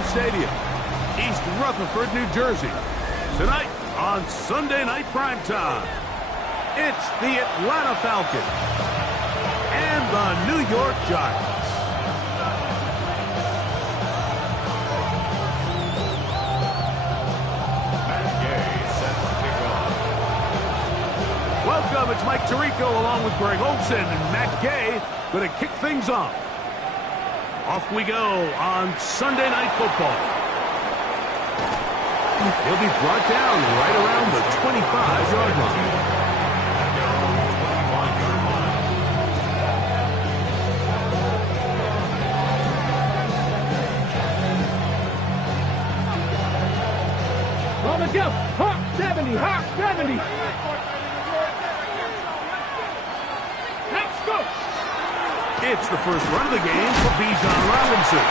MetLife Stadium, East Rutherford, New Jersey. Tonight on Sunday Night Primetime, it's the Atlanta Falcons and the New York Giants. Welcome, it's Mike Tirico along with Greg Olson and Matt Gay going to kick things off. Off we go on Sunday Night Football. He'll be brought down right around the 25-yard line. On the jump, hop 70, hop 70. Let's go. It's the first run of the game for Bijan Robinson.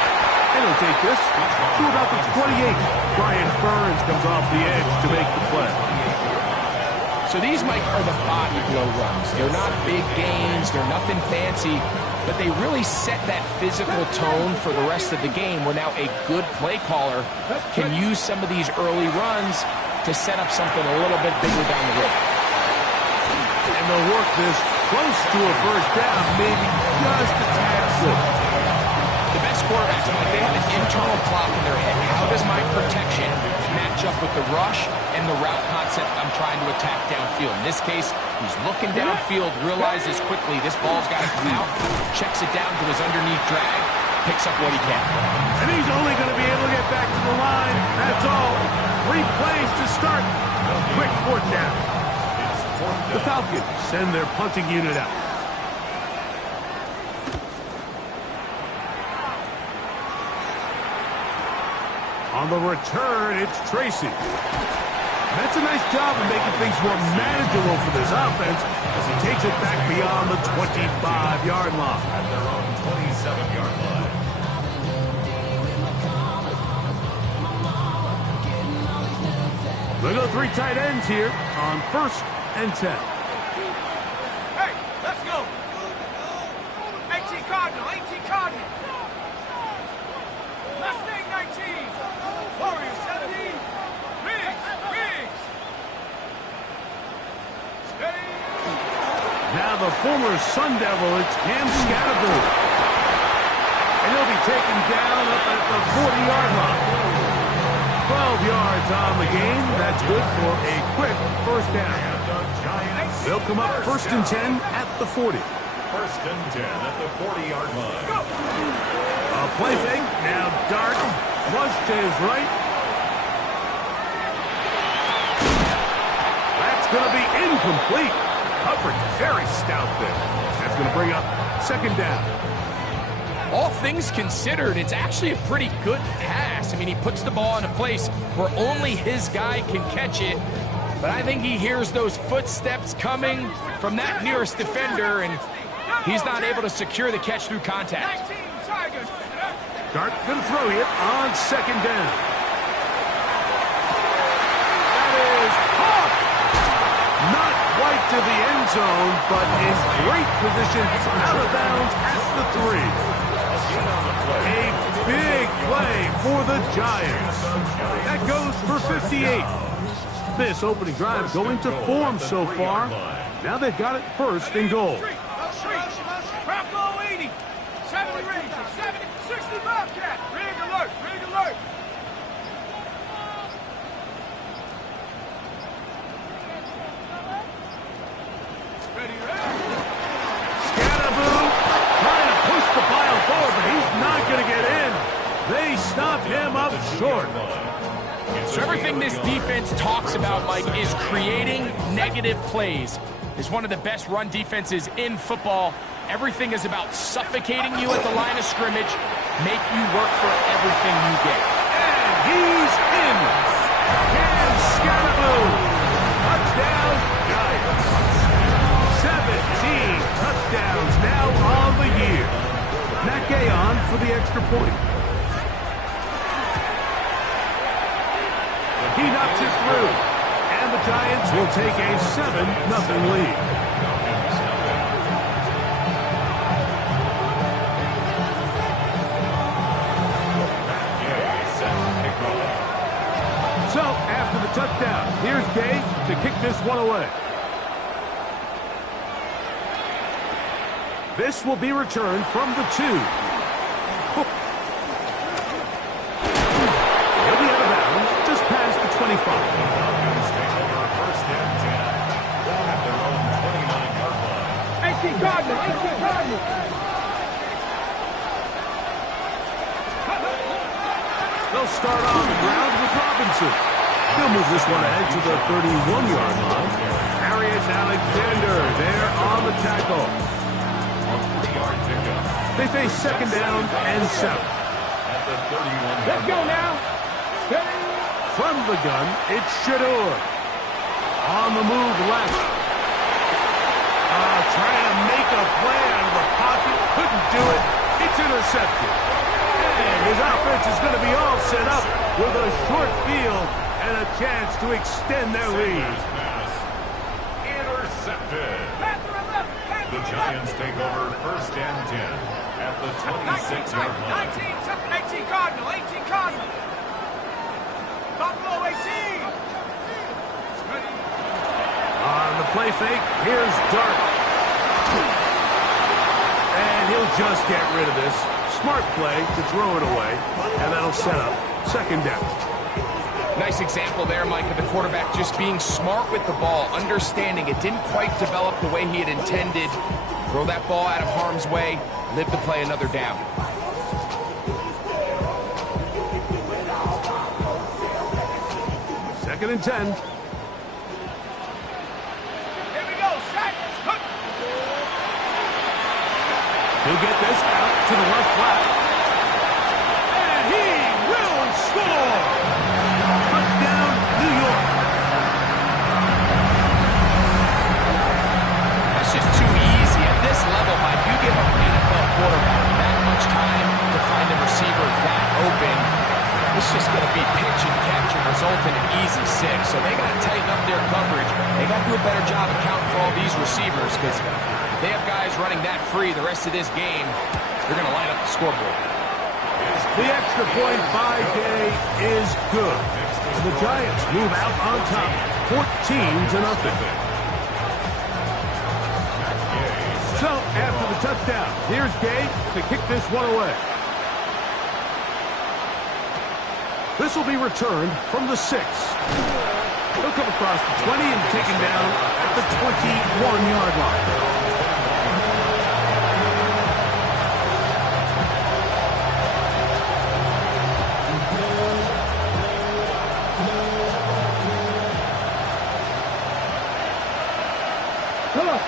And he'll take this to about the 28. Brian Burns comes off the edge to make the play. So these, Mike, are the body blow runs. They're not big gains. They're nothing fancy. But they really set that physical tone for the rest of the game where now a good play caller can use some of these early runs to set up something a little bit bigger down the road. And they'll work this close to a first down, maybe just a tad short. The best quarterbacks, Mike, they have an internal clock in their head. How does my protection match up with the rush and the route concept I'm trying to attack downfield? In this case, he's looking downfield, realizes quickly this ball's got to come out, checks it down to his underneath drag, picks up what he can. And he's only going to be able to get back to the line. That's all. 3 plays to start. Quick fourth down. The Falcons send their punting unit out. On the return, it's Tracy. That's a nice job of making things more manageable for this offense as he takes it back beyond the 25-yard line. At their own 27-yard line. They go 3 tight ends here on 1st and 10. Hey, let's go. 18 Cardinal, 18 Cardinal. Mustang 19. Warrior 70. Riggs. Steady. Now the former Sun Devil, it's Cam Scattergood. And he'll be taken down up at the 40-yard line. 12 yards on the game. That's good for a quick first down. They'll come up 1st and 10 at the 40. 1st and 10 at the 40-yard line. A play fake. Now Dart flush to his right. That's going to be incomplete. Coverage very stout there. That's going to bring up 2nd down. All things considered, it's actually a pretty good pass. I mean, he puts the ball in a place where only his guy can catch it. But I think he hears those footsteps coming from that nearest defender, and he's not able to secure the catch through contact. Dart going to throw it on 2nd down. That is caught. Not quite to the end zone, but in great position out of bounds at the 3. A big play for the Giants. That goes for 58. This opening drive going to form so far. Now they've got it 1st and goal. Crap goal 80. 70 Ranger. 70, 60 Bobcat. Rig alert. Going to get in. They stop him up short. So everything this defense talks about, Mike, is creating negative plays. It's one of the best run defenses in football. Everything is about suffocating you at the line of scrimmage, make you work for everything you get. And he's in. Cam Scattergood. Touchdown, Giants. 17 touchdowns now on the year. Matt Gay on for the extra point. He knocks it through. And the Giants will take a 7-0 lead. Here's Gay to kick this one away. This will be returned from the 2. He'll be out of bounds just past the 25. Falcons take over first and 10 at their own 29-yard line. 18 Cardinals, 18 Cardinals. They'll start on the ground with Robinson. He'll move this one ahead to the 31-yard line. Darius Alexander there on the tackle. On 3-yard pickup. They face second down and 7. At the 31-yard Let's go now. From the gun, it's Shador. On the move left. Trying to make a play out of the pocket. Couldn't do it. It's intercepted. And his offense is going to be all set up with a short field and a chance to extend their lead. pass. Intercepted. The Giants take over first and 10 at the 26-yard line. 18 Cardinal, 18 Cardinal. Buffalo 18. On the play fake, here's Dart. And he'll just get rid of this. Smart play to throw it away, and that'll set up second down. Nice example there, Mike, of the quarterback just being smart with the ball, understanding it didn't quite develop the way he had intended. Throw that ball out of harm's way, live to play another down. Second and 10. Here we go, set. He'll get this out to the left flat. And he will score! Touchdown, New York. That's just too easy. At this level, Mike, you give an NFL quarterback that much time to find a receiver that open. It's just going to be pitch and catch and result in an easy 6. So they got to tighten up their coverage. They got to do a better job accounting for all these receivers because if they have guys running that free the rest of this game, they're going to line up the scoreboard. The extra point by Gay is good. The Giants move out on top, 14-0. So, after the touchdown, here's Gay to kick this one away. This will be returned from the 6. He'll come across the 20 and taken down at the 21-yard line.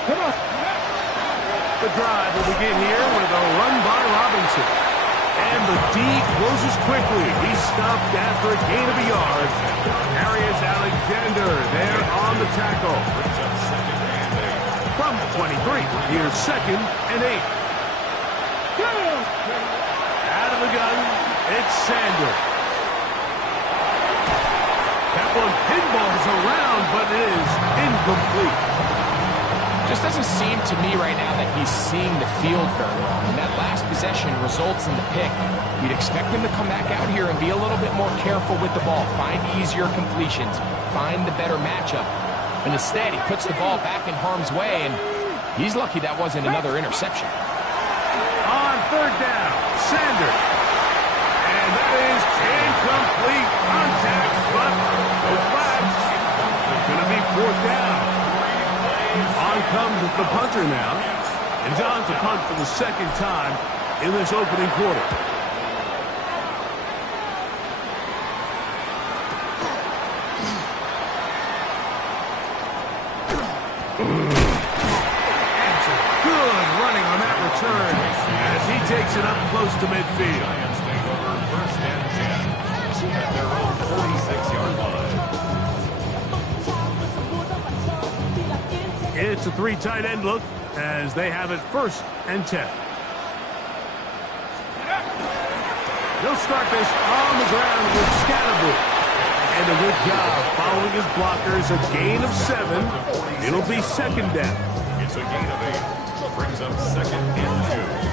Come on. The drive will begin here with a run by Robinson. And the D closes quickly. He's stopped after a gain of a yard. Darius Alexander there on the tackle. From 23, here's second and 8. Out of the gun, it's Sanders. That one pinballs around, but it is incomplete. Just doesn't seem to me right now that he's seeing the field very well. And that last possession results in the pick. You'd expect him to come back out here and be a little bit more careful with the ball, find easier completions, find the better matchup. And instead, he puts the ball back in harm's way, and he's lucky that wasn't another interception. On third down, Sanders. And that is incomplete contact, but no flags. It's going to be fourth down. On comes the punter now. And he's on to punt for the second time in this opening quarter. Good running on that return as he takes it up close to midfield. Giants take over first and 10 at their own 46-yard line. It's a 3 tight end look as they have it first and 10. They'll start this on the ground with Scatterwood. And a good job following his blockers. A gain of 7. It'll be second down. It's a gain of 8. Brings up second and 2.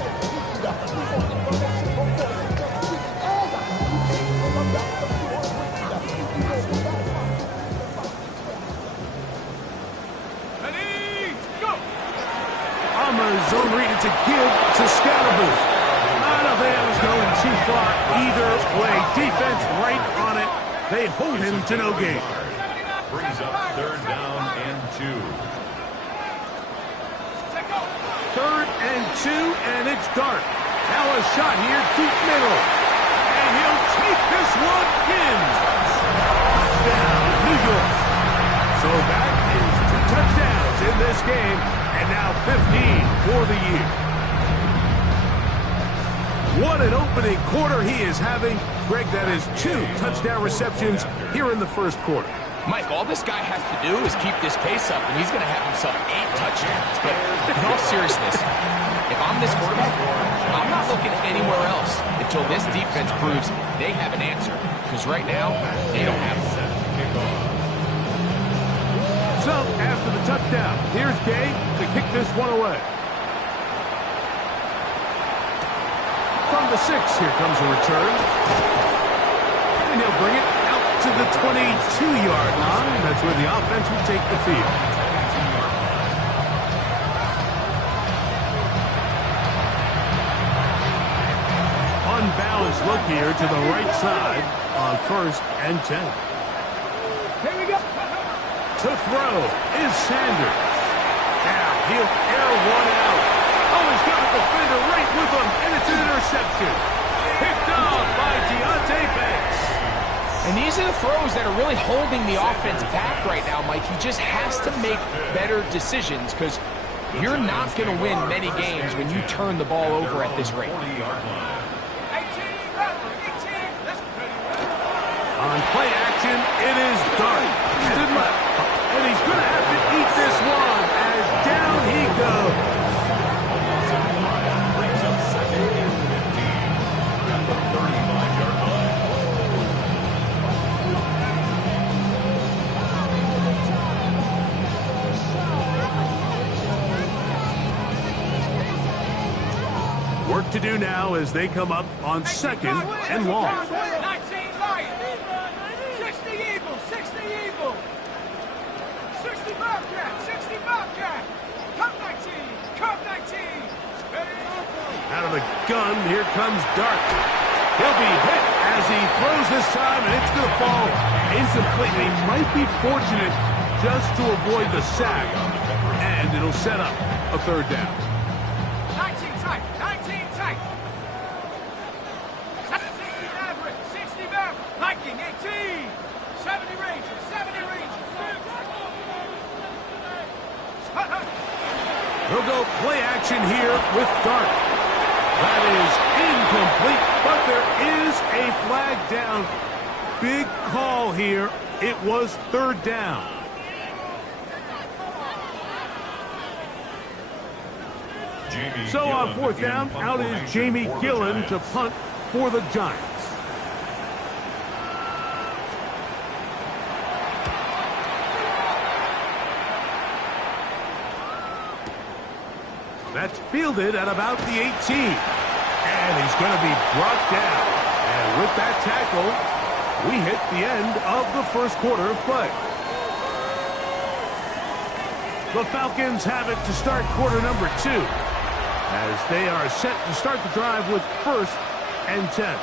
Either way, defense right on it. They hold him to no gain. Brings up 3rd down and 2. 3rd and 2, and it's Dart. Now a shot here, deep middle. And he'll take this one in. Touchdown, New York. So that is 2 touchdowns in this game, and now 15 for the year. What an opening quarter he is having. Greg, that is 2 touchdown receptions here in the first quarter. Mike, all this guy has to do is keep this pace up, and he's going to have himself 8 touchdowns. But in all seriousness, if I'm this quarterback, I'm not looking anywhere else until this defense proves they have an answer. Because right now, they don't have one. So, after the touchdown, here's Gay to kick this one away. From the 6, here comes a return. And he'll bring it out to the 22-yard line. That's where the offense will take the field. Unbalanced look here to the right side on 1st and 10. Here we go. To throw is Sanders. Now he'll air one out. Oh, he's got a defender right with him, and it's an interception. Picked off by Deontay Banks. And these are the throws that are really holding the offense back right now, Mike. He just has to make better decisions because you're not going to win many games when you turn the ball over at this rate. On play action, it is Dart. Headed left. And he's going to have to eat this one as down he goes. Brings up 2nd and 15 at the 35-yard line. Work to do now as they come up on 2nd and long. 19 Lions. 60 Eagles. 60 Eagles. 60 Bobcat. 60 Bobcat. Cup 19. Cup 19. Out of the gun, here comes Dart. He'll be hit as he throws this time, and it's going to fall incompletely. Might be fortunate just to avoid the sack, and it'll set up a 3rd down. 19 tight. 19 tight. 60 Maverick. 60 Maverick. Viking 18. 70 Rangers. 70 Rangers. He'll go play action here with Dart. That is incomplete, but there is a flag down. Big call here. It was 3rd down. So on 4th down, out is Jamie Gillen to punt for the Giants. That's fielded at about the 18. And he's going to be brought down. And with that tackle, we hit the end of the first quarter of play. The Falcons have it to start quarter number 2, as they are set to start the drive with 1st and 10.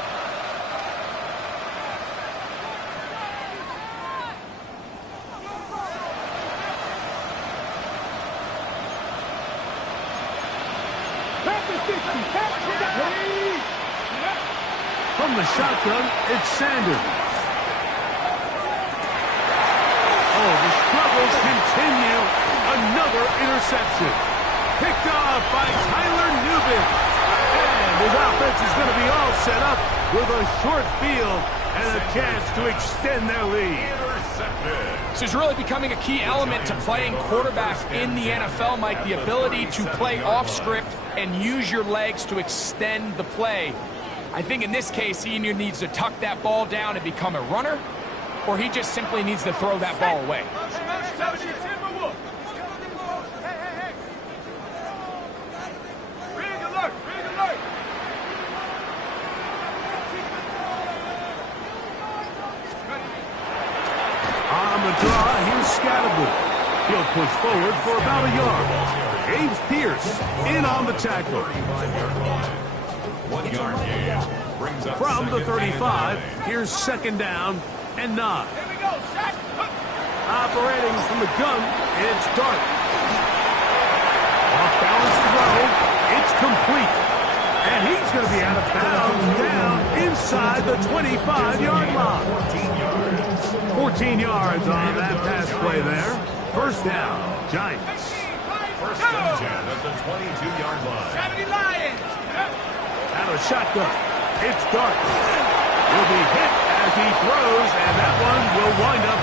From the shotgun, it's Sanders. Oh, the struggles continue. Another interception. Picked off by Tyler Newman. And his offense is going to be all set up with a short field and a chance to extend their lead. This is really becoming a key element to playing quarterback in the NFL, Mike, the ability to play off script and use your legs to extend the play. I think in this case, he either needs to tuck that ball down and become a runner, or he just simply needs to throw that ball away. On the draw, here's Scattergood. He'll push forward for about a yard. James Pierce in on the tackle. 1 yard gain. brings up From the second 35, and 9. here's second down and 9. Here we go, set. Operating from the gun, it's Dart. Off balance throw, it's complete. And he's going to be out of bounds down inside the 25-yard line. 14 yards on that pass play there. First down, Giants. First and 10 at the 22-yard line. 70 Lions. Out of shotgun, it's Dart. Will be hit as he throws, and that one will wind up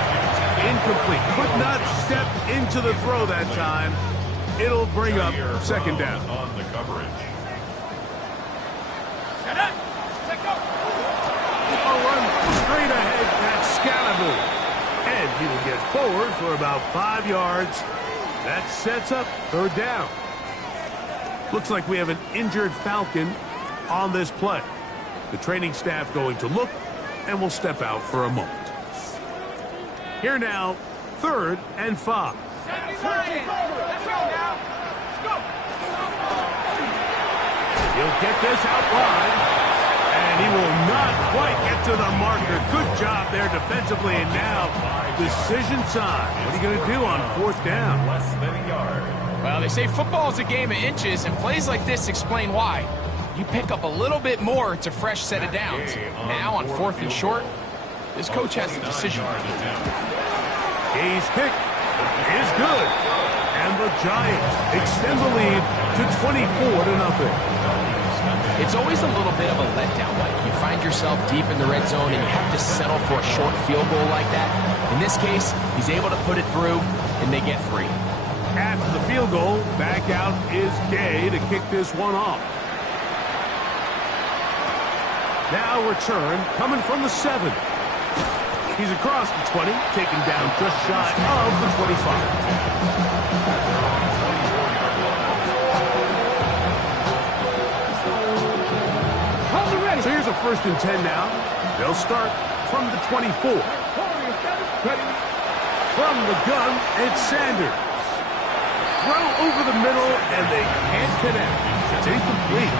incomplete. Could not step into the throw that time. It'll bring up second down. On the coverage. Set up. Let go. A run straight ahead, that's Scalaboo. And he will get forward for about 5 yards. That sets up third down. Looks like we have an injured Falcon on this play. The training staff going to look and will step out for a moment. Here now, 3rd and 5. 70 Lions. Let's go now. Let's go. He'll get this out wide, and he will not quite get to the marker. Good job there defensively, and now decision time. What are you going to do on 4th down? Less than a yard. Well, they say football is a game of inches, and plays like this explain why. You pick up a little bit more, it's a fresh set of downs. Now on 4th and short, this coach has a decision. Hayes' kick is good, and the Giants extend the lead to 24-0. It's always a little bit of a letdown. Like you find yourself deep in the red zone and you have to settle for a short field goal like that. In this case, he's able to put it through, and they get 3. After the field goal, back out is Gay to kick this one off. Now return coming from the 7. He's across the 20, taken down just shy of the 25. So here's a 1st and 10 now. They'll start from the 24. From the gun, it's Sanders. Throw over the middle, and they can't connect. It's incomplete.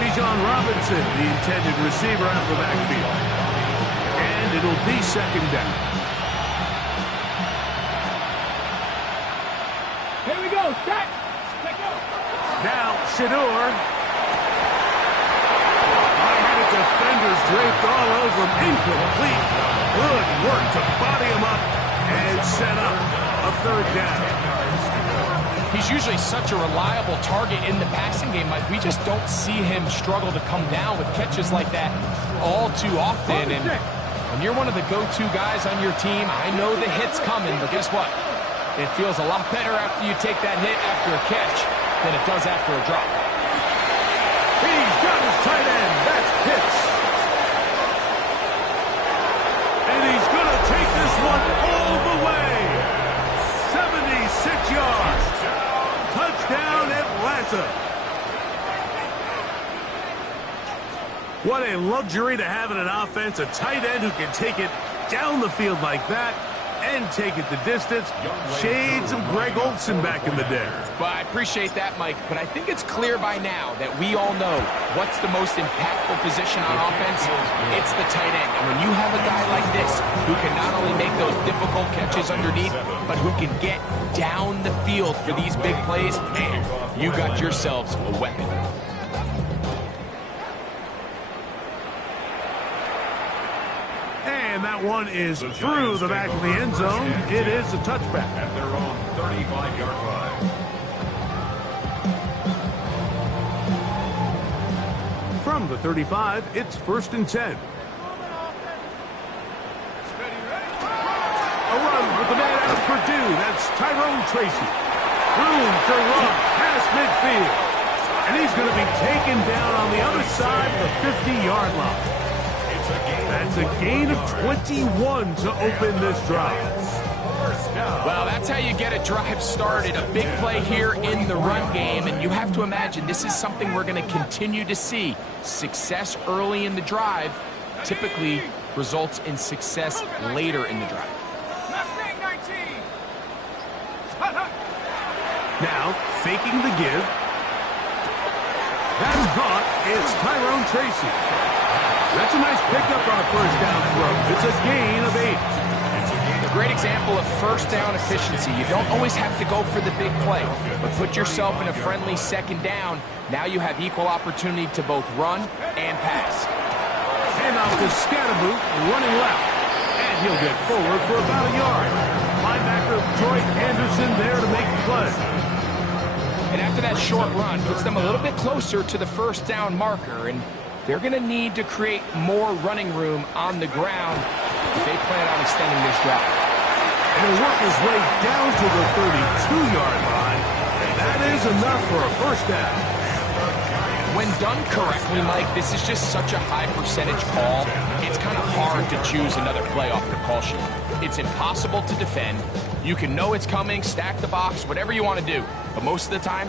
Bijan Robinson, the intended receiver out of the backfield. And it'll be second down. Here we go, set. Let go. Now, Shador. High-headed defenders draped all over him. Incomplete. Good work to body him up and set up a 3rd down. He's usually such a reliable target in the passing game. Like, we just don't see him struggle to come down with catches like that all too often. And when you're one of the go-to guys on your team, I know the hit's coming, but guess what? It feels a lot better after you take that hit after a catch than it does after a drop. He's got his tight end. That's Pitts. And he's going to take this one all the way. 76 yards. Touchdown, Atlanta. What a luxury to have in an offense, a tight end who can take it down the field like that and take it the distance. Shades of Greg Olsen back in the day. Well, I appreciate that, Mike, but I think it's clear by now that we all know what's the most impactful position on offense. It's the tight end. And when you have a guy like this who can not only make those difficult catches underneath, but who can get down the field for these big plays, man, you got yourselves a weapon. And that one is through the back of the end zone. It is a touchback. At their own 35-yard line. From the 35, it's 1st and 10. A run with the man out of Purdue. That's Tyrone Tracy. Room to run past midfield. And he's going to be taken down on the other side of the 50-yard line. That's a gain of 21 to open this drive. Well, that's how you get a drive started. A big play here in the run game, and you have to imagine this is something we're going to continue to see. Success early in the drive typically results in success later in the drive. Now, faking the give. That's caught. It's Tyrone Tracy. That's a nice pickup on a first down throw. It's a gain of 8. A great example of first down efficiency. You don't always have to go for the big play, but put yourself in a friendly second down. Now you have equal opportunity to both run and pass. Hand off to Scatterboot, running left. And he'll get forward for about a yard. Linebacker Troy Anderson there to make the play. And after that short run, puts them a little bit closer to the first down marker, and they're going to need to create more running room on the ground if they plan on extending this drive. And he'll work his way down to the 32-yard line, and that is enough for a first down. When done correctly, Mike, this is just such a high percentage call. It's kind of hard to choose another play off your call sheet. It's impossible to defend. You can know it's coming, stack the box, whatever you want to do. But most of the time,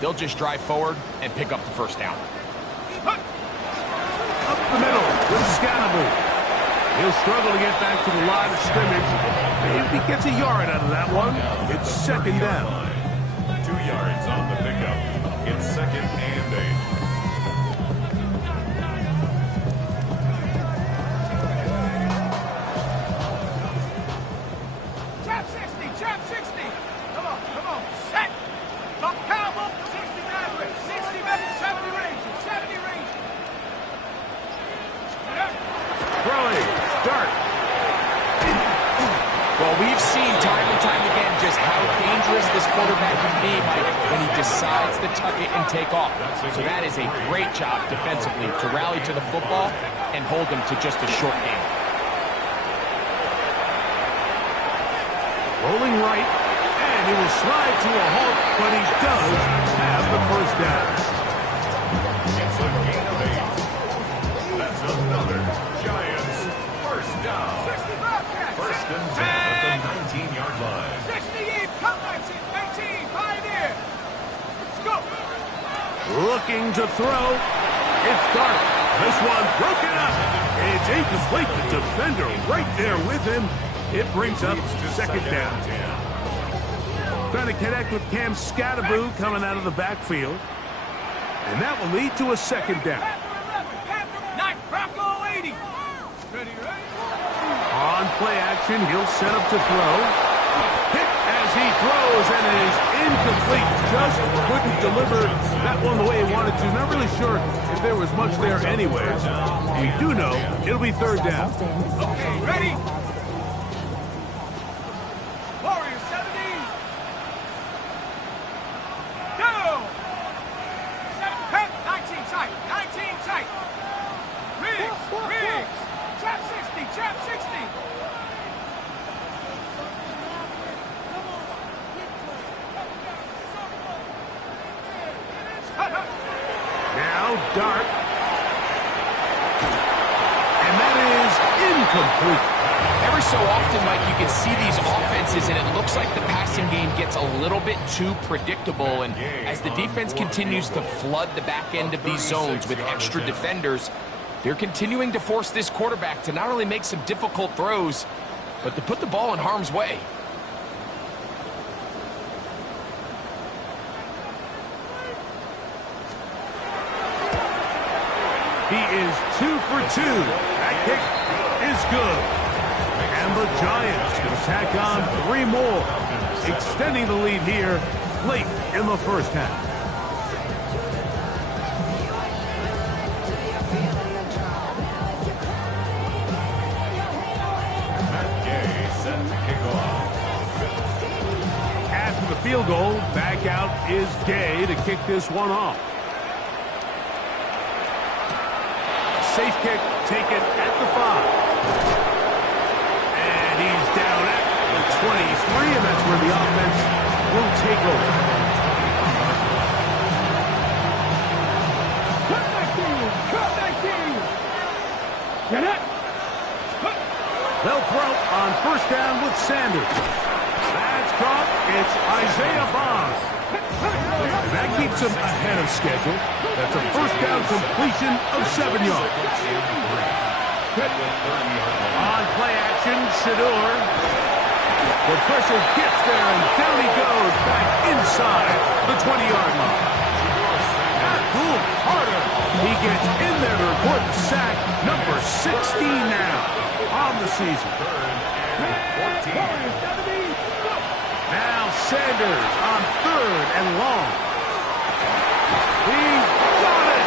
they'll just drive forward and pick up the first down. Up the middle with Scatterboot. He'll struggle to get back to the line of scrimmage. If he gets a yard out of that one, it's second down. 2 yards on the pickup. It's second and 8. Trap 60, trap 60. Come on, set. Top cowboy, 69 range, 60 meters, 70 range, 70 range. Throwing, dart. Well, we've seen time and time again just how dangerous this quarterback can be, Mike, when he decides to tuck it and take off. So that is a great job defensively to rally to the football and hold them to just a short game. Rolling right, and he will slide to a halt, but he does have the first down. It's a gain of 8. That's another Giants first down. 60 Bobcats. First and 10 at the 19-yard line. 68, come 19, 5 here. Let's go. Looking to throw. It's Dart. This one broken up. It's incomplete. The defender right there with him. It brings up second down. Trying to connect with Cam Scatterboot coming out of the backfield. And that will lead to a second down. Night, Bronco 80. Ready, ready? On play action, he'll set up to throw. Hit as he throws, and it is incomplete. Just couldn't deliver that one the way he wanted to. Not really sure if there was much there anyways. We do know it'll be third down. Okay, ready? Warrior 70. Go! 19 tight, 19 tight. Riggs. Trap 60, trap 60. Now Dart. And that is incomplete. Every so often, Mike, you can see these offenses, and it looks like the passing game gets a little bit too predictable. And as the defense continues to flood the back end of these zones with extra defenders, they're continuing to force this quarterback to not only make some difficult throws, but to put the ball in harm's way. He is 2 for 2. That kick is good. And the Giants can tack on 3 more, extending the lead here late in the first half. Matt Gay set to kick off. After the field goal, back out is Gay to kick this one off. Safe kick taken at the 5. And he's down at the 23, and that's where the offense will take over. Cut back in. Get it. They'll throw on first down with Sanders. That's caught. It's Isaiah Bonds. And that keeps him ahead of schedule. That's a first down completion of 7 yards. On play action, Shador. The pressure gets there, and down he goes back inside the 20-yard line. Not cool. He gets in there to report the sack, number 16 now on the season. Now Sanders on 3rd and long. He's got it!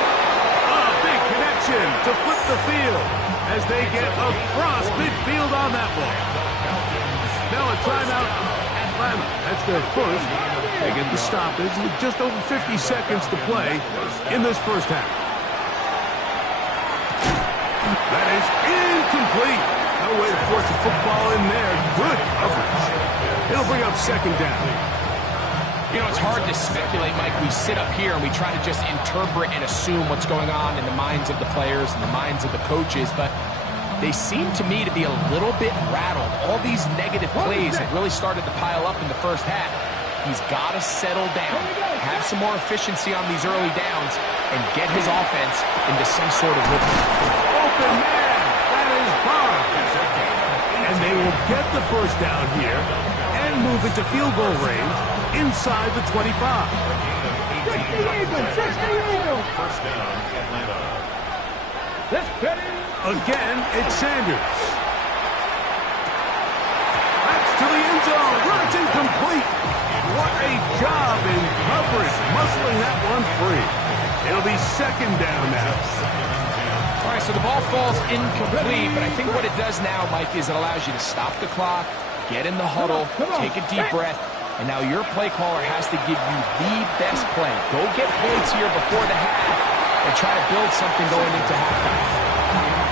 A big connection to flip the field as they get across midfield on that one. Now a timeout, Atlanta. That's their first. They get the stoppage with just over 50 seconds to play in this first half. That is incomplete. No way to force the football in there. Good coverage. It'll bring up 2nd down. You know, it's hard to speculate, Mike. We sit up here and we try to just interpret and assume what's going on in the minds of the players and the minds of the coaches, but they seem to me to be a little bit rattled. All these negative plays have really started to pile up in the first half. He's got to settle down, have some more efficiency on these early downs, and get his offense into some sort of rhythm. Open man, that is Bob. And they will get the first down here and move into field goal range inside the 25. 60 Eagles, 60 Eagles. First down, Atlanta. Let's get it. Again, it's Sanders. That's to the end zone. Runs incomplete. What a job in coverage, muscling that one free. It'll be 2nd down now. All right, so the ball falls incomplete, but I think what it does now, Mike, is it allows you to stop the clock, get in the huddle, take a deep breath, and now your play caller has to give you the best play. Go get points here before the half and try to build something going into halftime.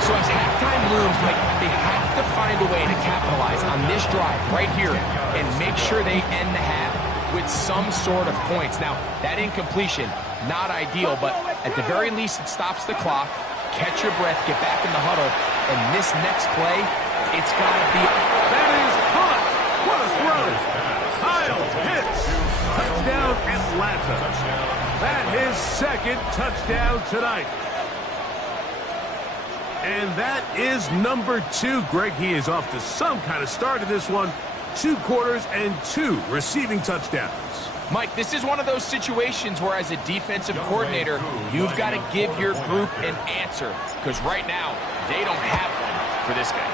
So as halftime looms, Mike, they have to find a way to capitalize on this drive right here and make sure they end the half with some sort of points. Now, that incompletion, not ideal, but at the very least, it stops the clock. Catch your breath, get back in the huddle, and this next play, it's got to be... That is caught. What a throw. Kyle hits. Touchdown, Atlanta. That is 2nd touchdown tonight. And that is number 2. Greg, he is off to some kind of start in this one. 2 quarters and 2 receiving touchdowns. Mike, this is one of those situations where as a defensive coordinator, you've got to give your group an answer, because right now, they don't have one for this guy.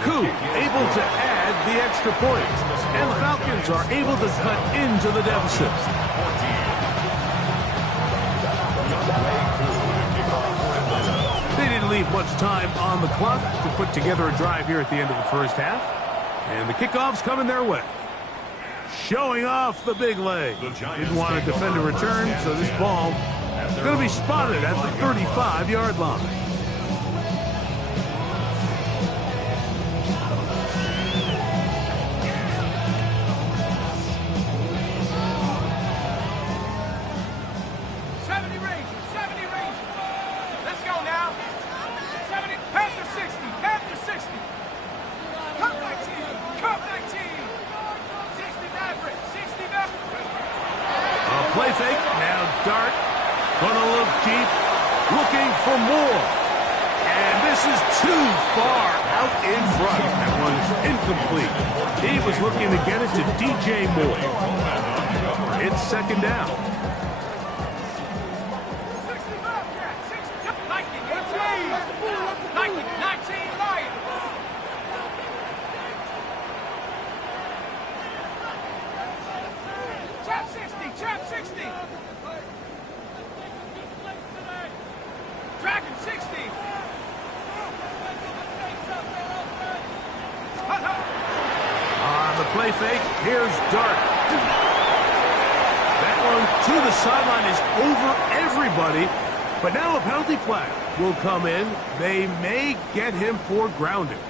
Koo able to add the extra point, and the Falcons are able to cut into the deficit. They didn't leave much time on the clock to put together a drive here at the end of the first half, and the kickoff's coming their way. Showing off the big leg. Didn't want to defend a return, so this ball is going to be spotted at the 35-yard line. Play fake, now Dart, gonna look deep, looking for more. And this is too far out in front. That one's incomplete. He was looking to get it to DJ Moore. It's 2nd down. Trap 60. Dragon 60. On the play fake, here's Dart. That one to the sideline is over everybody. But now a penalty flag will come in. They may get him for grounding.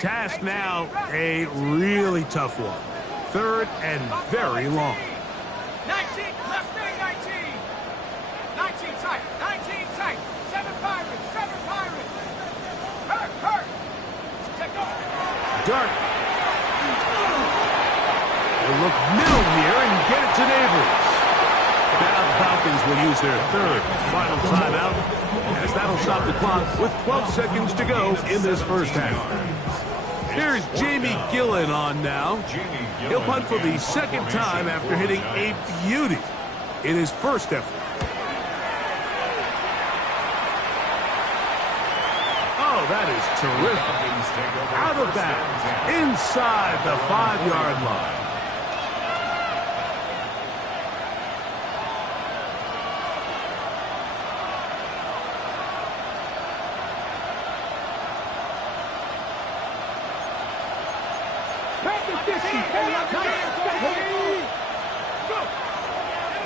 Task now, a really tough one. 3rd and very long. 19, left wing 19. 19 tight, 19 tight. 7 Pirates, 7 Pirates. Hurt. Take over. Dart. They'll look middle here and get it to Neighbors. Now the Falcons will use their third final timeout, as that'll stop the clock with 12 seconds to go in this first half. Here's Jamie Gillen on now. He'll punt for the second time after hitting a beauty in his first effort. Oh, that is terrific. Out of bounds, inside the 5-yard line.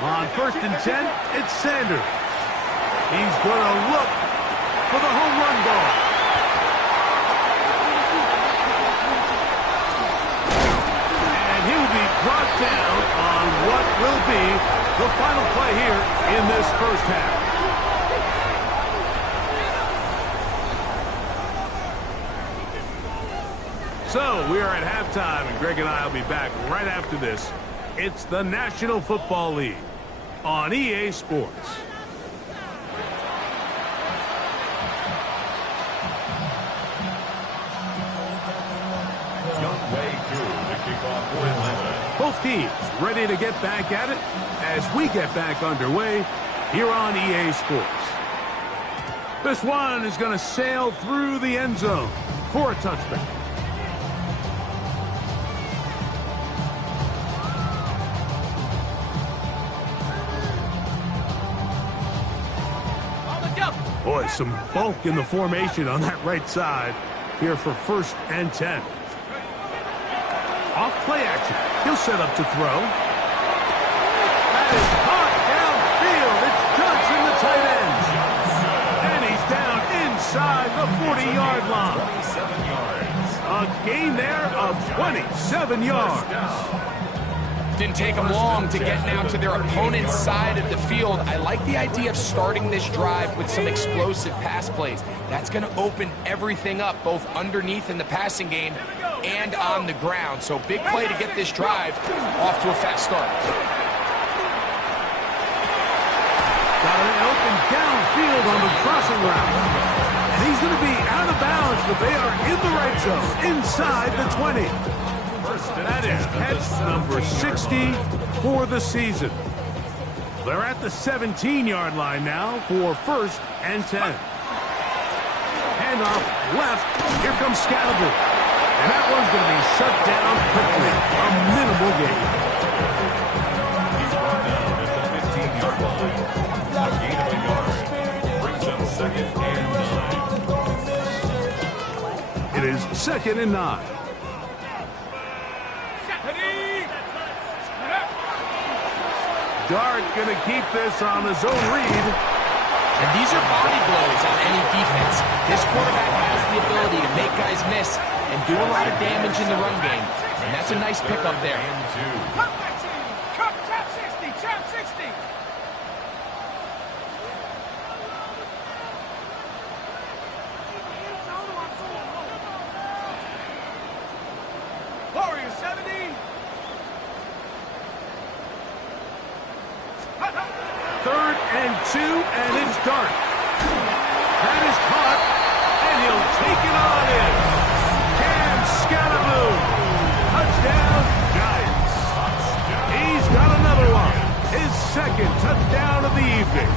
On 1st and 10, it's Sanders. He's going to look for the home run ball. And he will be brought down on what will be the final play here in this first half. So we are at halftime, and Greg and I will be back right after this. It's the National Football League on EA Sports. Both teams ready to get back at it as we get back underway here on EA Sports. This one is going to sail through the end zone for a touchback. Boy, some bulk in the formation on that right side here for 1st and 10. Off play action. He'll set up to throw. That is hot downfield. It's Johnson, the tight end. And he's down inside the 40-yard line. A gain there of 27 yards. Didn't take them long to get now to their opponent's side of the field. I like the idea of starting this drive with some explosive pass plays. That's going to open everything up, both underneath in the passing game and on the ground. So big play to get this drive off to a fast start. Got an open downfield on the crossing route. And he's going to be out of bounds, but they are in the right zone, inside the 20. That is catch number 60 for the season. They're at the 17-yard line now for 1st and 10. Handoff left. Here comes Scattergood. And that one's going to be shut down quickly. A minimal gain. He's brought down at the 15-yard line. A gain of a yard brings them 2nd and 9. It is 2nd and 9. Dart going to keep this on the zone read. And these are body blows on any defense. This quarterback has the ability to make guys miss and do a lot of damage in the run game. And that's a nice pickup there. Cut that team! Cut! Trap 60! Trap 60! Warriors 70! 3rd and 2, and it's Dart. That is caught, and he'll take it on in. Cam Scattergood. Touchdown, Giants. He's got another one. His 2nd touchdown of the evening.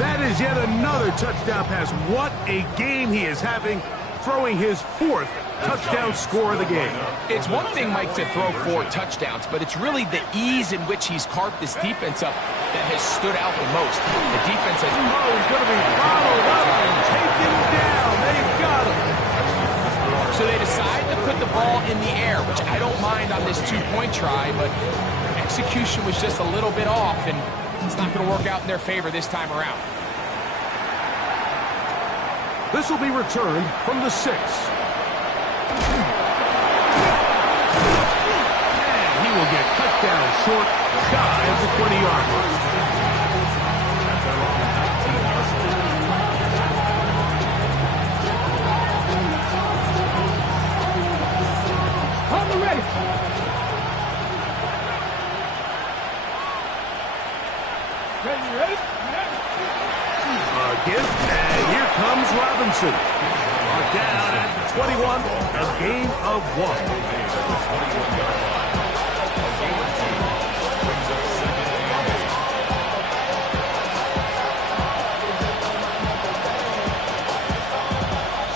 That is yet another touchdown pass. What a game he is having, throwing his 4th touchdown score of the game. It's one thing, Mike, to throw 4 touchdowns, but it's really the ease in which he's carved this defense up that has stood out the most. The defense has... Oh, he's going to be followed up and taken down. They've got him. So they decide to put the ball in the air, which I don't mind on this 2-point try, but execution was just a little bit off, and it's not going to work out in their favor this time around. This will be returned from the 6. And he will get cut down short, shy of the 20-yard line. Robinson. Down at 21, a gain of 1.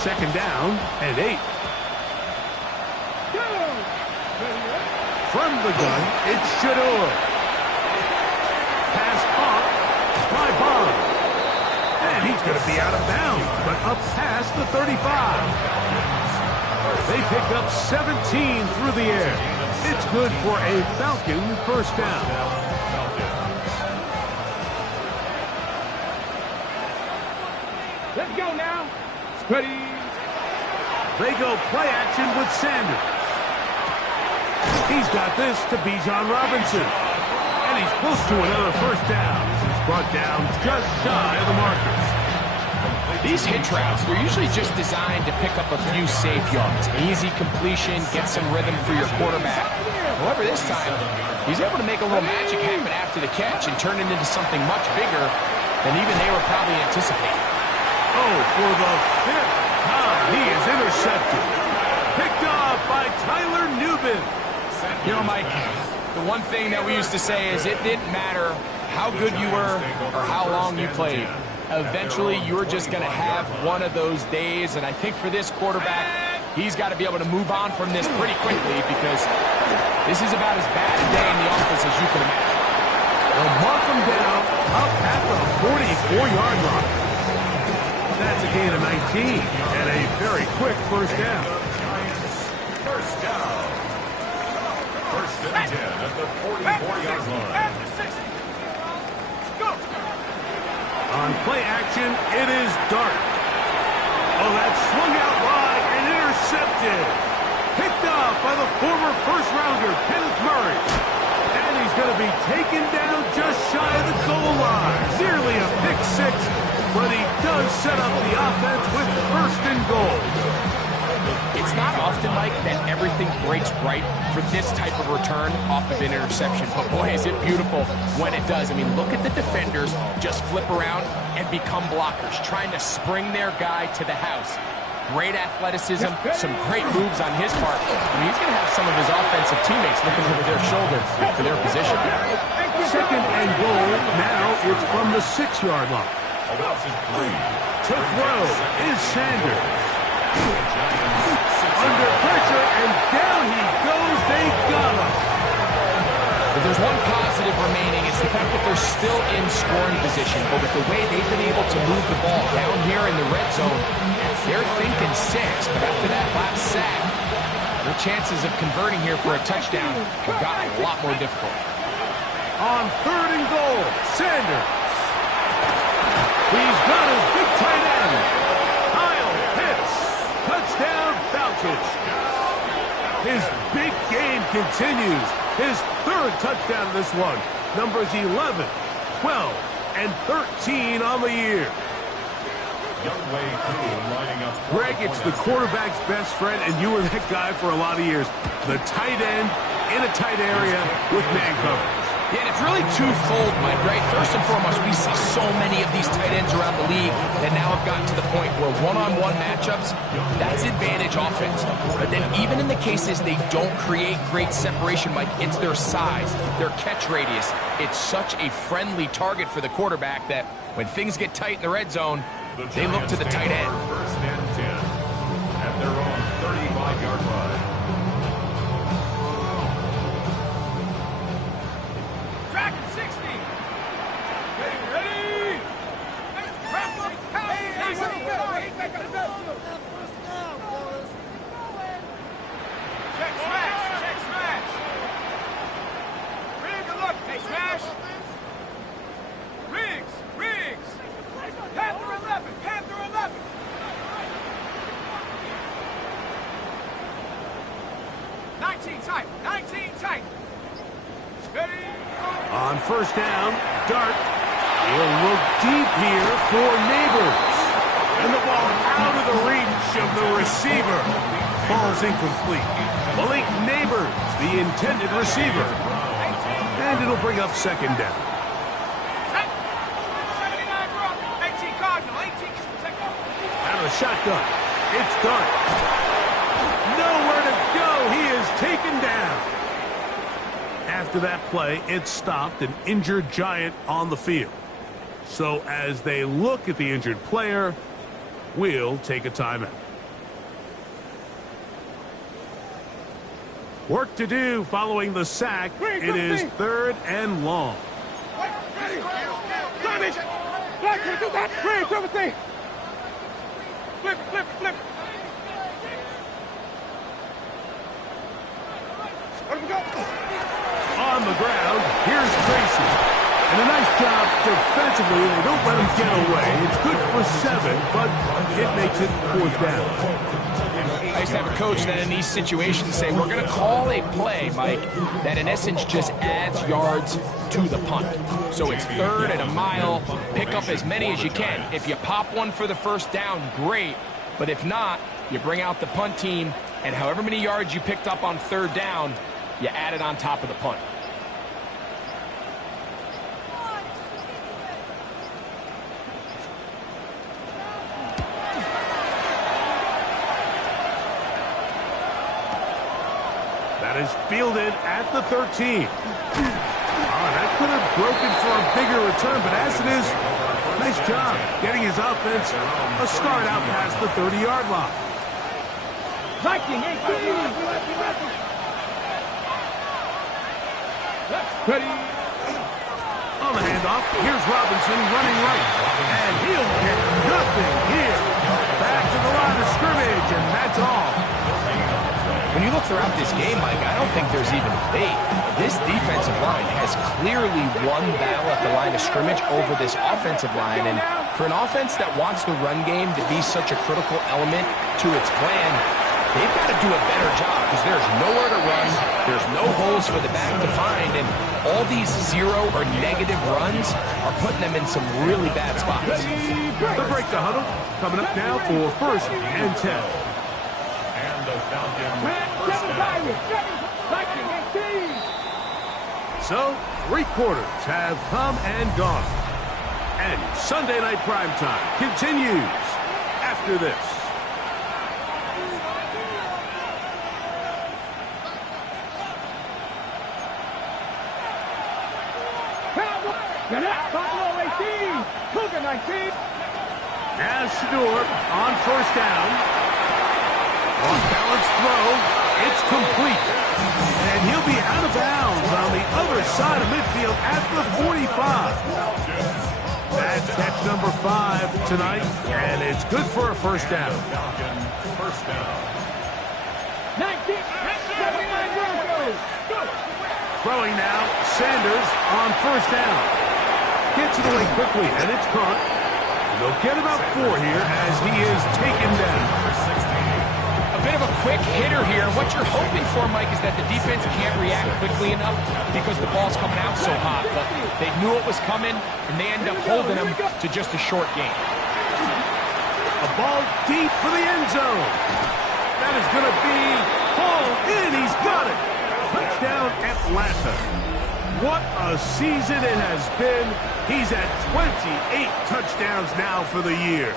Second down and 8. From the gun, it's Shador. Pass off by Bond. And he's going to be out of bounds, but up past the 35. They pick up 17 through the air. It's good for a Falcon first down. Let's go now. Ready. They go play action with Sanders. He's got this to Bijan Robinson. And he's close to another first down. He's brought down just shy of the markers. These hitch routes, they're usually just designed to pick up a few safe yards. Easy completion, get some rhythm for your quarterback. However, this time, he's able to make a little magic happen after the catch and turn it into something much bigger than even they were probably anticipating. Oh, for the 5th time, he is intercepted. Picked off by Tyler Nubin. You know, Mike, the one thing that we used to say is it didn't matter how good you were or how long you played. Eventually, you're just going to have one of those days, and I think for this quarterback, he's got to be able to move on from this pretty quickly because this is about as bad a day in the office as you can imagine. They'll mark him down up at the 44-yard line. That's a gain of 19 and a very quick first down. First down. First and 10 at the 44-yard line. On play action, it is Dart. Oh, that's swung out wide and intercepted. Picked off by the former first-rounder, Kenneth Murray. And he's going to be taken down just shy of the goal line. Nearly a pick six, but he does set up the offense with first and goal. It's not often, Mike, that everything breaks right for this type of return off of an interception. But boy, is it beautiful when it does. I mean, look at the defenders just flip around and become blockers, trying to spring their guy to the house. Great athleticism, some great moves on his part. I mean, he's going to have some of his offensive teammates looking over their shoulder for their position. Second and goal. Now it's from the 6-yard line. To throw is Sanders. Under pressure, and down he goes. They got him. If there's one positive remaining, it's the fact that they're still in scoring position. But with the way they've been able to move the ball down here in the red zone, they're thinking 6. But after that last sack, their chances of converting here for a touchdown have gotten a lot more difficult. On third and goal, Sanders. He's got his big tight end. Kyle Pitts. Touchdown, Falcons. His big game continues. His 3rd touchdown of this one. Numbers 11, 12, and 13 on the year. Greg, it's the quarterback's best friend, and you were that guy for a lot of years. The tight end in a tight area with man coverage. Yeah, and it's really twofold, Mike, right? First and foremost, we see so many of these tight ends around the league that now have gotten to the point where one-on-one matchups, that's advantage offense. But then even in the cases they don't create great separation, Mike, it's their size, their catch radius. It's such a friendly target for the quarterback that when things get tight in the red zone, they look to the tight end. First and 10 at their own 35-yard line. On first down, Dart. He'll look deep here for Neighbors. And the ball out of the reach of the receiver. Ball's incomplete. Malik Neighbors, the intended receiver. And it'll bring up second down. Out of the shotgun. It's done. Nowhere to go. He is taken down. After that play, it stopped an injured Giant on the field. So as they look at the injured player, we'll take a timeout. Work to do following the sack. It is 3rd and long. Flip. On the ground, here's Tracy. And a nice job defensively. They don't let him get away. It's good for 7, but it makes it 4th down. I used to have a coach that in these situations say, we're going to call a play, Mike, that in essence just adds yards to the punt. So it's 3rd and a mile. Pick up as many as you can. If you pop one for the 1st down, great. But if not, you bring out the punt team, and however many yards you picked up on 3rd down, you add it on top of the punt. That is fielded at the 13. That could have broken for a bigger return, but as it is, nice job getting his offense a start out past the 30-yard line. Viking, ready. On the handoff, here's Robinson running right. And he'll get nothing here. Back to the line of scrimmage, and that's all. When you look throughout this game, Mike, I don't think there's even debate. This defensive line has clearly won the battle at the line of scrimmage over this offensive line. And for an offense that wants the run game to be such a critical element to its plan, they've got to do a better job because there's nowhere to run. There's no holes for the back to find. And all these 0 or negative runs are putting them in some really bad spots. The break the huddle coming up now for 1st and 10. So, 3 quarters have come and gone. And Sunday Night Primetime continues after this. As Shador on 1st down. Off-balance throw. It's complete. And he'll be out of bounds on the other side of midfield at the 45. That's catch number 5 tonight, and it's good for a 1st down. 1979 Broncos. Throwing now, Sanders on 1st down. Gets it away quickly, and it's caught. And they'll get about 4 here as he is taken down. A bit of a quick hitter here. What you're hoping for, Mike, is that the defense can't react quickly enough because the ball's coming out so hot. But they knew it was coming, and they end up holding them to just a short game. A ball deep for the end zone. That is going to be hauled in. He's got it. Touchdown, Atlanta. What a season it has been. He's at 28 touchdowns now for the year.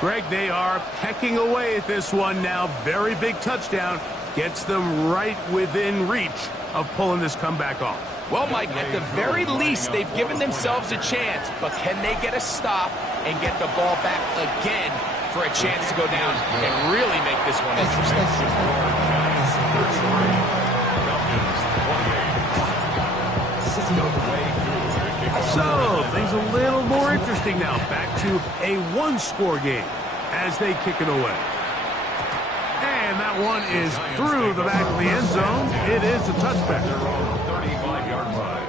Greg, they are pecking away at this one now. Very big touchdown. Gets them right within reach of pulling this comeback off. Well, Mike, at the very least, they've given themselves a chance. But can they get a stop and get the ball back again for a chance to go down and really make this one interesting? So, things a little more interesting now. Back to a 1-score game as they kick it away. And that one is through the back of the end zone. It is a touchback. 35-yard line.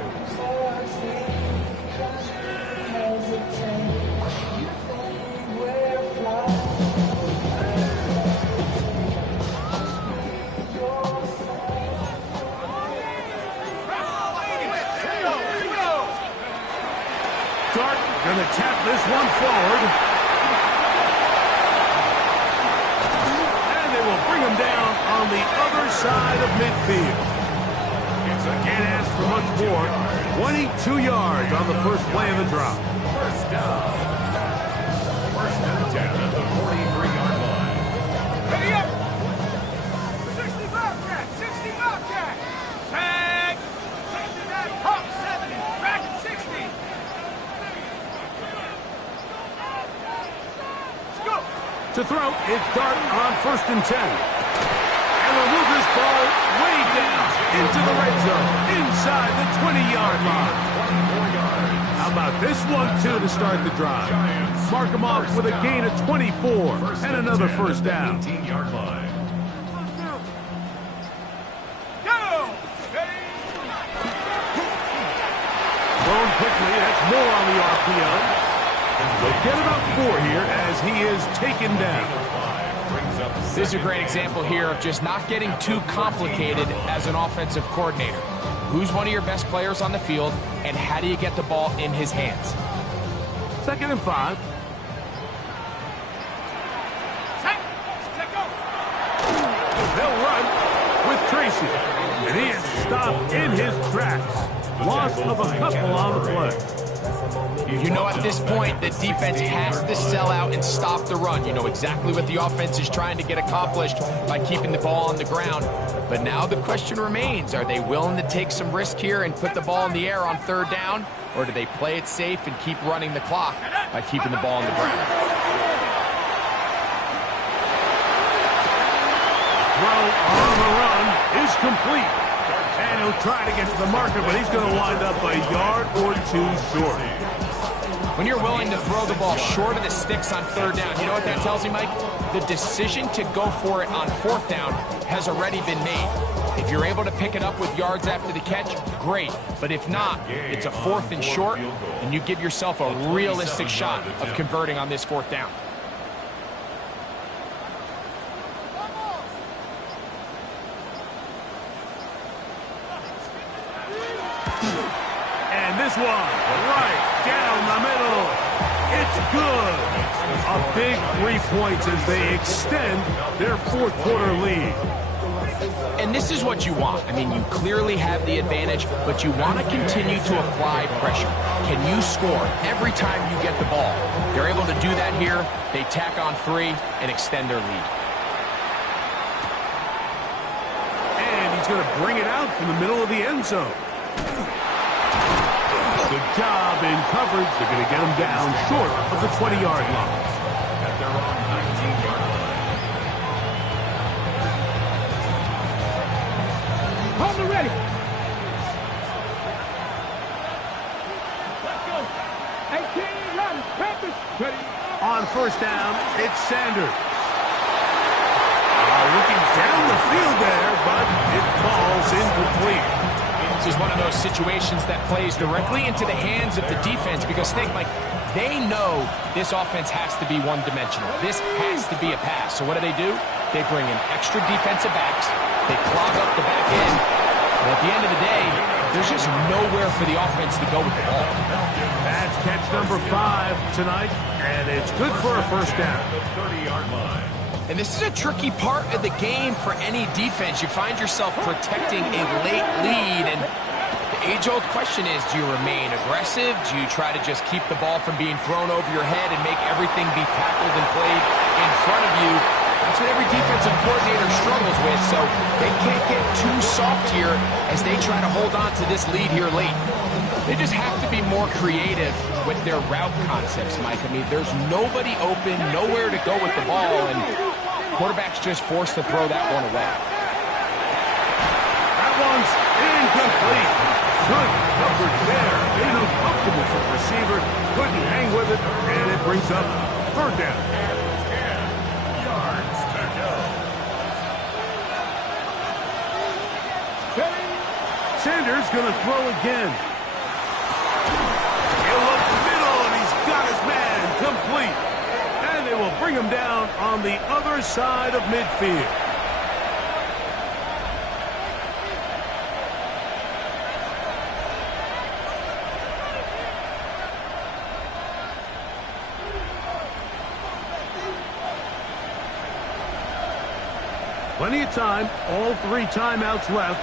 Dart going to tap this one forward. And they will bring him down on the other side of midfield. Can't ask for much more. 22 yards on the first play of the drop. First down. to throw. It's Dart on 1st and 10. And we'll move this ball way down into the red zone, inside the 20-yard line. How about this one, too, to start the drive? Mark them off with a gain of 24 and another first down. 18-yard line. Thrown quickly, that's more on the RPO. They'll get about 4 here as he is taken down. This is a great example here of just not getting too complicated as an offensive coordinator. Who's one of your best players on the field, and how do you get the ball in his hands? 2nd and 5. They'll run with Tracy. And he is stopped in his tracks. Loss of a couple on the play. You know at this point the defense has to sell out and stop the run. You know exactly what the offense is trying to get accomplished by keeping the ball on the ground. But now the question remains, are they willing to take some risk here and put the ball in the air on 3rd down? Or do they play it safe and keep running the clock by keeping the ball on the ground? Throw on the run is complete. And he'll try to get to the marker, but he's going to wind up a yard or 2 short. When you're willing to throw the ball short of the sticks on 3rd down, you know what that tells me, Mike? The decision to go for it on 4th down has already been made. If you're able to pick it up with yards after the catch, great. But if not, it's a 4th and short, and you give yourself a realistic shot of converting on this 4th down. And this one, right down the middle. It's good. A big 3 points as they extend their 4th quarter lead. And this is what you want. I mean, you clearly have the advantage, but you want to continue to apply pressure. Can you score every time you get the ball? They're able to do that here. They tack on 3 and extend their lead. And he's going to bring it out from the middle of the end zone. Good job in coverage. They're going to get him down short of the 20-yard line. At their own 19-yard line. Hold it ready. Let's go. 18, run. Panthers. Ready. On 1st down, it's Sanders. Looking down the field there, but it falls incomplete. This is one of those situations that plays directly into the hands of the defense because think, Mike, they know this offense has to be one-dimensional. This has to be a pass. So what do? They bring in extra defensive backs. They clog up the back end. And at the end of the day, there's just nowhere for the offense to go with the ball. That's catch number 5 tonight, and it's good for a 1st down. The 30-yard line. And this is a tricky part of the game for any defense. You find yourself protecting a late lead, and the age-old question is, do you remain aggressive? Do you try to just keep the ball from being thrown over your head and make everything be tackled and played in front of you? That's what every defensive coordinator struggles with, so they can't get too soft here as they try to hold on to this lead here late. They just have to be more creative with their route concepts, Mike. I mean, there's nobody open, nowhere to go with the ball, and quarterback's just forced to throw that one away. That one's incomplete. Good coverage there. Made him comfortable for the receiver. Couldn't hang with it, and it brings up 3rd down. 10 yards to go. Sanders going to throw again. He'll look middle, and he's got his man complete. And they will bring him down on the other side of midfield. Plenty of time, all 3 timeouts left.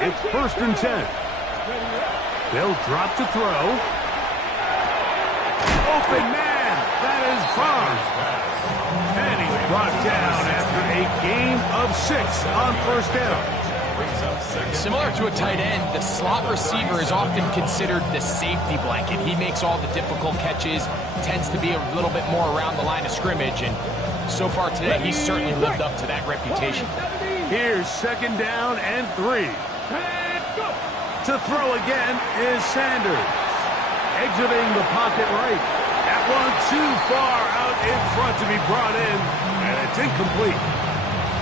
It's 1st and 10. They'll drop to throw. Open man, that is Barnes. And he's brought down after a gain of 6 on 1st down. Similar to a tight end, the slot receiver is often considered the safety blanket. He makes all the difficult catches, tends to be a little bit more around the line of scrimmage, and So far today, he's certainly lived up to that reputation. Here's 2nd down and 3. To throw again is Sanders. Exiting the pocket right. That one too far out in front to be brought in, and it's incomplete.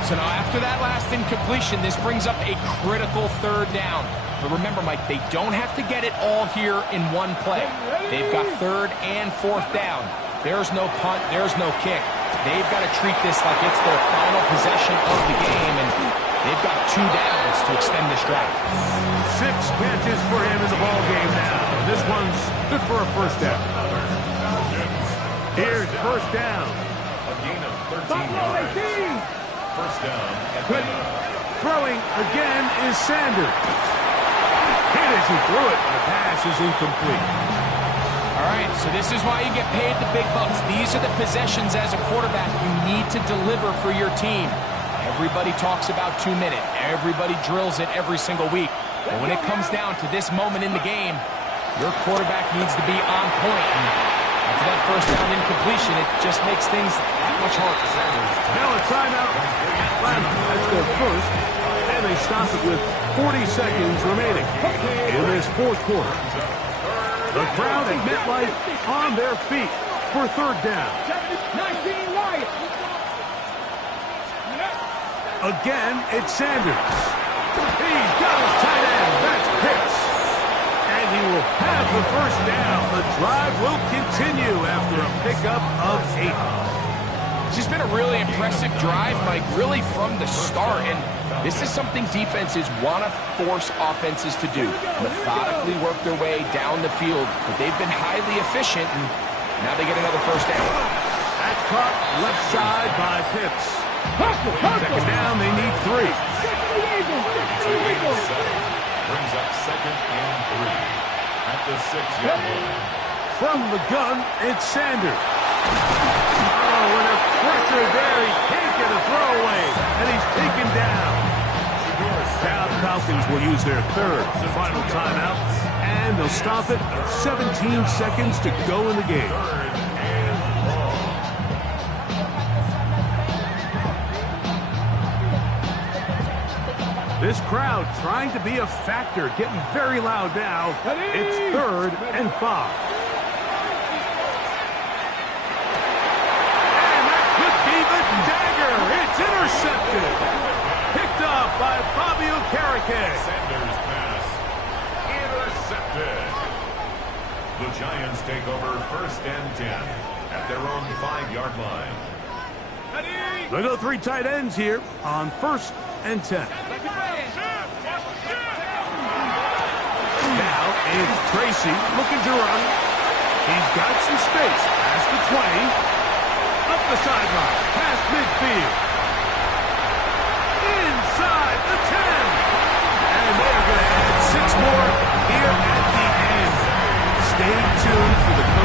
So now after that last incompletion, this brings up a critical 3rd down. But remember, Mike, they don't have to get it all here in one play. They've got 3rd and 4th down. There's no punt, there's no kick. They've got to treat this like it's their final possession of the game, and they've got 2 downs to extend this drive. 6 catches for him in the ball game now. This one's good for a 1st down. Here's 1st down. A gain of 13 yards. 1st down and 10. Throwing again is Sanders. Hit as he threw it. The pass is incomplete. All right, so this is why you get paid the big bucks. These are the possessions as a quarterback you need to deliver for your team. Everybody talks about 2-minute. Everybody drills it every single week. But when it comes down to this moment in the game, your quarterback needs to be on point. And after that 1st down incompletion, it just makes things that much harder. Now a timeout. That's their 1st, and they stop it with 40 seconds remaining in this 4th quarter. The crowd at MetLife on their feet for 3rd down. Again, it's Sanders. He's got his tight end. That's Pitts. And he will have the 1st down. The drive will continue after a pickup of 8. This has been a really impressive drive, Mike, really from the start. And this is something defenses want to force offenses to do. Methodically work their way down the field. But they've been highly efficient, and now they get another 1st down. That's caught left side by Pitts. 2nd down, they need 3. Brings up 2nd and 3 at the 6-yard line. From the gun, it's Sanders. Oh, and a pressure there. He can't get a throwaway, and he's taken down. Now the Falcons will use their 3rd final timeout, and they'll stop it with 17 seconds to go in the game. This crowd trying to be a factor, getting very loud now. It's 3rd and 5. And that could be the dagger. It's intercepted. Picked off by Bobby Okereke. Sanders' pass intercepted. The Giants take over 1st and 10 at their own 5-yard line. They'll go 3 tight ends here on 1st and 10. Now it's Tracy looking to run. He's got some space past the 20. Up the sideline, past midfield.